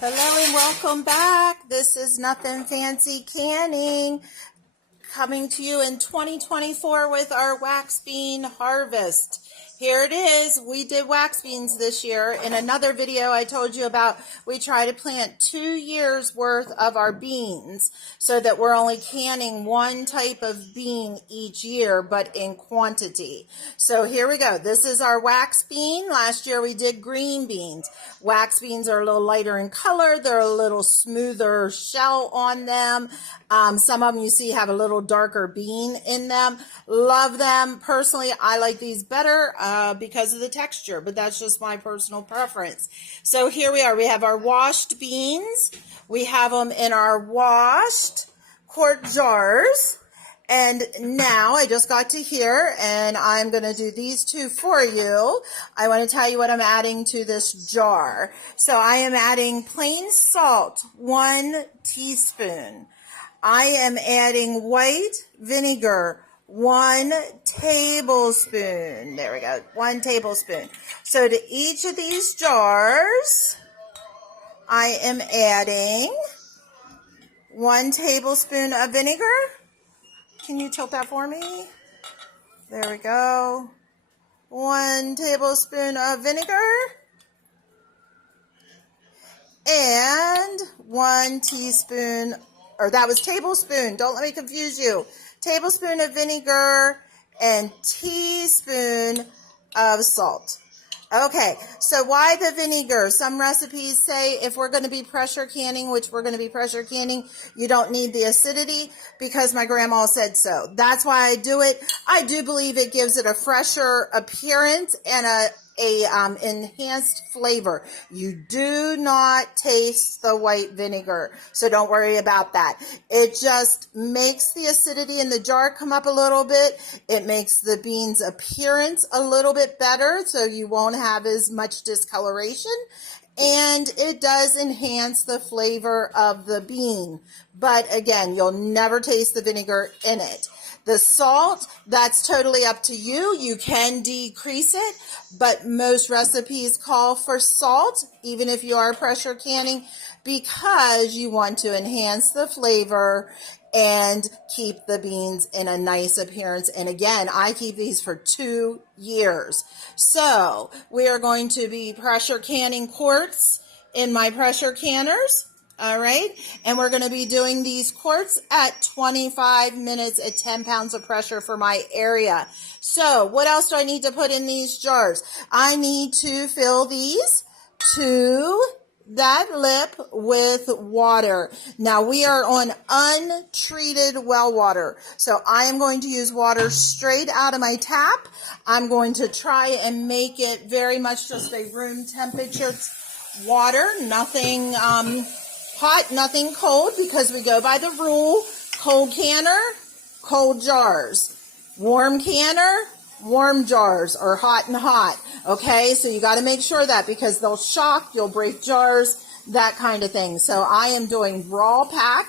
Hello and welcome back. This is Nothing Fancy Canning coming to you in 2024 with our wax bean harvest. Here it is. We did wax beans this year. In another video I told you about, we try to plant 2 years worth of our beans so that we're only canning one type of bean each year, but in quantity. So here we go. This is our wax bean. Last year we did green beans. Wax beans are a little lighter in color. They're a little smoother shell on them. Some of them you see have a little darker bean in them. Love them. Personally, I like these better because of the texture, but that's just my personal preference. So here we are. We have our washed beans. We have them in our washed quart jars. And now I just got to here and I'm going to do these two for you. I want to tell you what I'm adding to this jar. So I am adding plain salt, 1 teaspoon. I am adding white vinegar, 1 tablespoon. There we go, 1 tablespoon. So to each of these jars, I am adding 1 tablespoon of vinegar. Can you tilt that for me? There we go. 1 tablespoon of vinegar. And 1 teaspoon, or that was tablespoon. Don't let me confuse you. Tablespoon of vinegar and teaspoon of salt. Okay, so why the vinegar? Some recipes say if we're going to be pressure canning, which we're going to be pressure canning, you don't need the acidity because my grandma said so. That's why I do it. I do believe it gives it a fresher appearance and a enhanced flavor. You do not taste the white vinegar, so don't worry about that. It just makes the acidity in the jar come up a little bit. It makes the beans' appearance a little bit better, so you won't have as much discoloration. And it does enhance the flavor of the bean. But again, you'll never taste the vinegar in it. The salt, that's totally up to you. You can decrease it, but most recipes call for salt, even if you are pressure canning, because you want to enhance the flavor and keep the beans in a nice appearance. And again, I keep these for 2 years. So we are going to be pressure canning quarts in my pressure canners. All right, and we're going to be doing these quarts at 25 minutes at 10 pounds of pressure for my area. So what else do I need to put in these jars? I need to fill these to that lip with water. Now we are on untreated well water. So I am going to use water straight out of my tap. I'm going to try and make it very much just a room temperature water, nothing hot, nothing cold, because we go by the rule, cold canner, cold jars. Warm canner, warm jars, or hot and hot. Okay, so you got to make sure that, because they'll shock, you'll break jars, that kind of thing. So I am doing raw pack.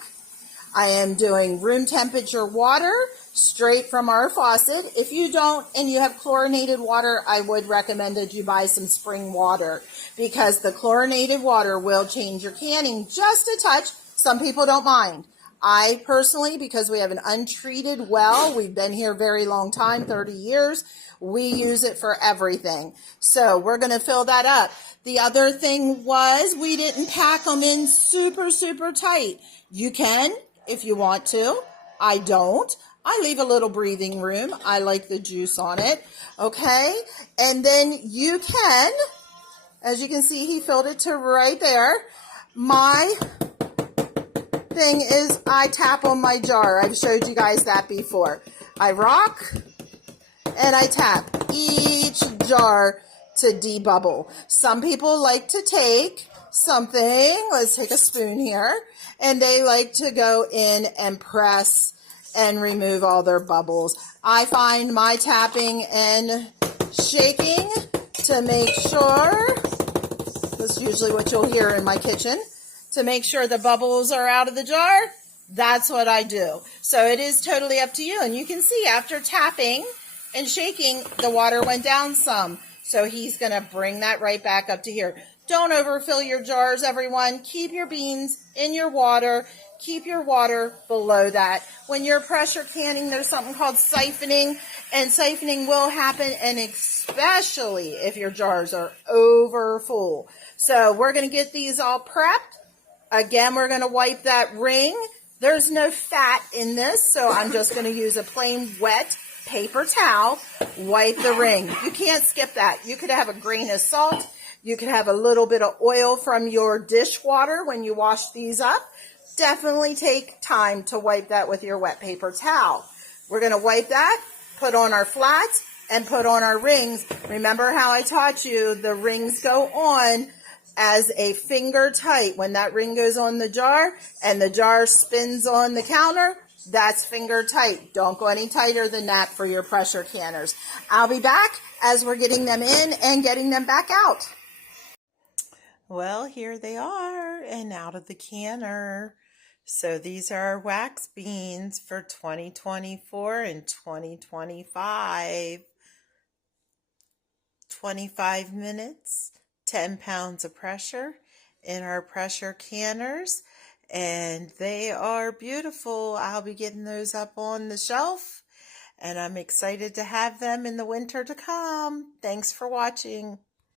I am doing room temperature water straight from our faucet. If you don't and you have chlorinated water, I would recommend that you buy some spring water, because the chlorinated water will change your canning just a touch. Some people don't mind. I personally, because we have an untreated well, we've been here a very long time, 30 years, we use it for everything. So we're going to fill that up. The other thing was we didn't pack them in super, super tight. You can if you want to. I don't. I leave a little breathing room. I like the juice on it. Okay. And then you can, as you can see, he filled it to right there. My thing is I tap on my jar. I've showed you guys that before. I rock and I tap each jar to debubble. Some people like to take something, let's take a spoon here, and they like to go in and press and remove all their bubbles. I find my tapping and shaking to make sure, that's usually what you'll hear in my kitchen, to make sure the bubbles are out of the jar. That's what I do. So it is totally up to you. And you can see after tapping and shaking, the water went down some. So he's going to bring that right back up to here. Don't overfill your jars, everyone. Keep your beans in your water. Keep your water below that. When you're pressure canning, there's something called siphoning, and siphoning will happen, and especially if your jars are over full. So we're going to get these all prepped. Again, we're going to wipe that ring. There's no fat in this, so I'm just going to use a plain wet paper towel. Wipe the ring. You can't skip that. You could have a grain of salt. You could have a little bit of oil from your dishwater when you wash these up. Definitely take time to wipe that with your wet paper towel. We're going to wipe that, put on our flats, and put on our rings. Remember how I taught you the rings go on as a finger tight. When that ring goes on the jar and the jar spins on the counter, that's finger tight. Don't go any tighter than that for your pressure canners. I'll be back as we're getting them in and getting them back out. Well, here they are and out of the canner. So these are our wax beans for 2024 and 2025. 25 minutes, 10 pounds of pressure in our pressure canners. And they are beautiful. I'll be getting those up on the shelf. And I'm excited to have them in the winter to come. Thanks for watching.